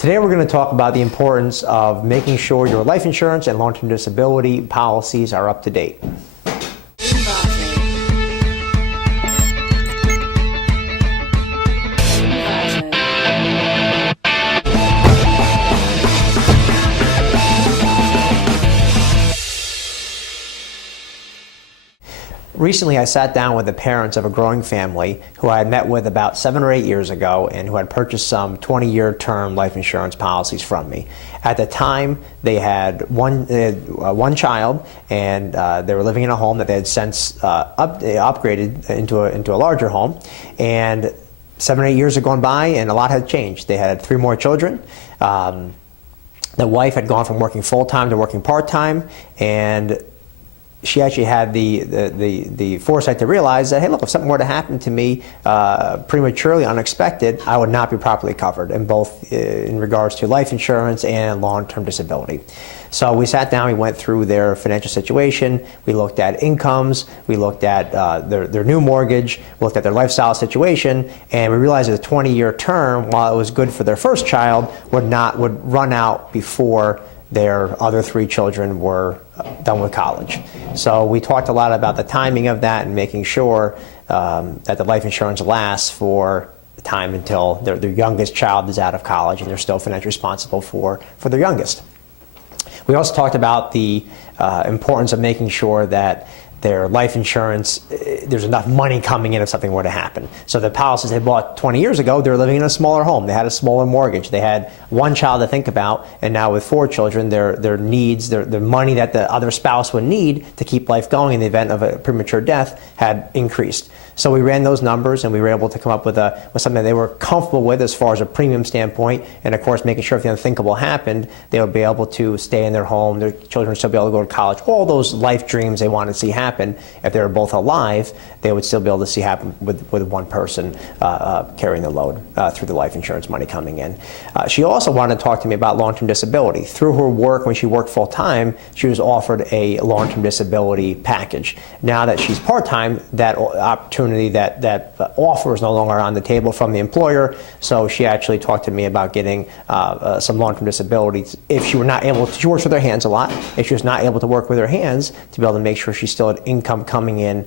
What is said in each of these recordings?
Today we're going to talk about the importance of making sure your life insurance and long-term disability policies are up to date. Recently, I sat down with the parents of a growing family who I had met with about 7 or 8 years ago and who had purchased some 20-year term life insurance policies from me. At the time, they had one child, and they were living in a home that they had since upgraded into a larger home. And 7 or 8 years had gone by, and a lot had changed. They had 3 more children. The wife had gone from working full-time to working part-time, and she actually had the foresight to realize that, hey, look, if something were to happen to me prematurely, unexpected, I would not be properly covered, in both in regards to life insurance and long-term disability. So we sat down, we went through their financial situation, we looked at incomes, we looked at their new mortgage, we looked at their lifestyle situation, and we realized that a 20-year term, while it was good for their first child, would run out before their other 3 children were done with college. So we talked a lot about the timing of that and making sure that the life insurance lasts for the time until their youngest child is out of college and they're still financially responsible for their youngest. We also talked about the importance of making sure that their life insurance, there's enough money coming in if something were to happen. So the policies they bought 20 years ago, they were living in a smaller home. They had a smaller mortgage. They had 1 child to think about, and now with 4 children, their needs, their money that the other spouse would need to keep life going in the event of a premature death had increased. So we ran those numbers, and we were able to come up with something they were comfortable with as far as a premium standpoint, and of course making sure if the unthinkable happened, they would be able to stay in their home, their children would still be able to go to college, all those life dreams they wanted to see happen. If they were both alive, they would still be able to see happen with one person carrying the load through the life insurance money coming in. She also wanted to talk to me about long-term disability. Through her work, when she worked full-time, she was offered a long-term disability package. Now that she's part-time, that opportunity, that offer is no longer on the table from the employer, so she actually talked to me about getting some long-term disability if she were not able to. She works with her hands a lot. If she was not able to work with her hands, to be able to make sure she still had income coming in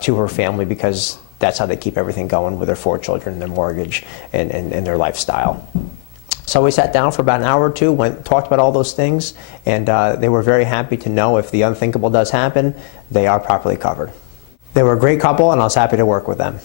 to her family, because that's how they keep everything going with their 4 children, their mortgage, and their lifestyle. So we sat down for about an hour or 2, talked about all those things, and they were very happy to know if the unthinkable does happen, they are properly covered. They were a great couple, and I was happy to work with them.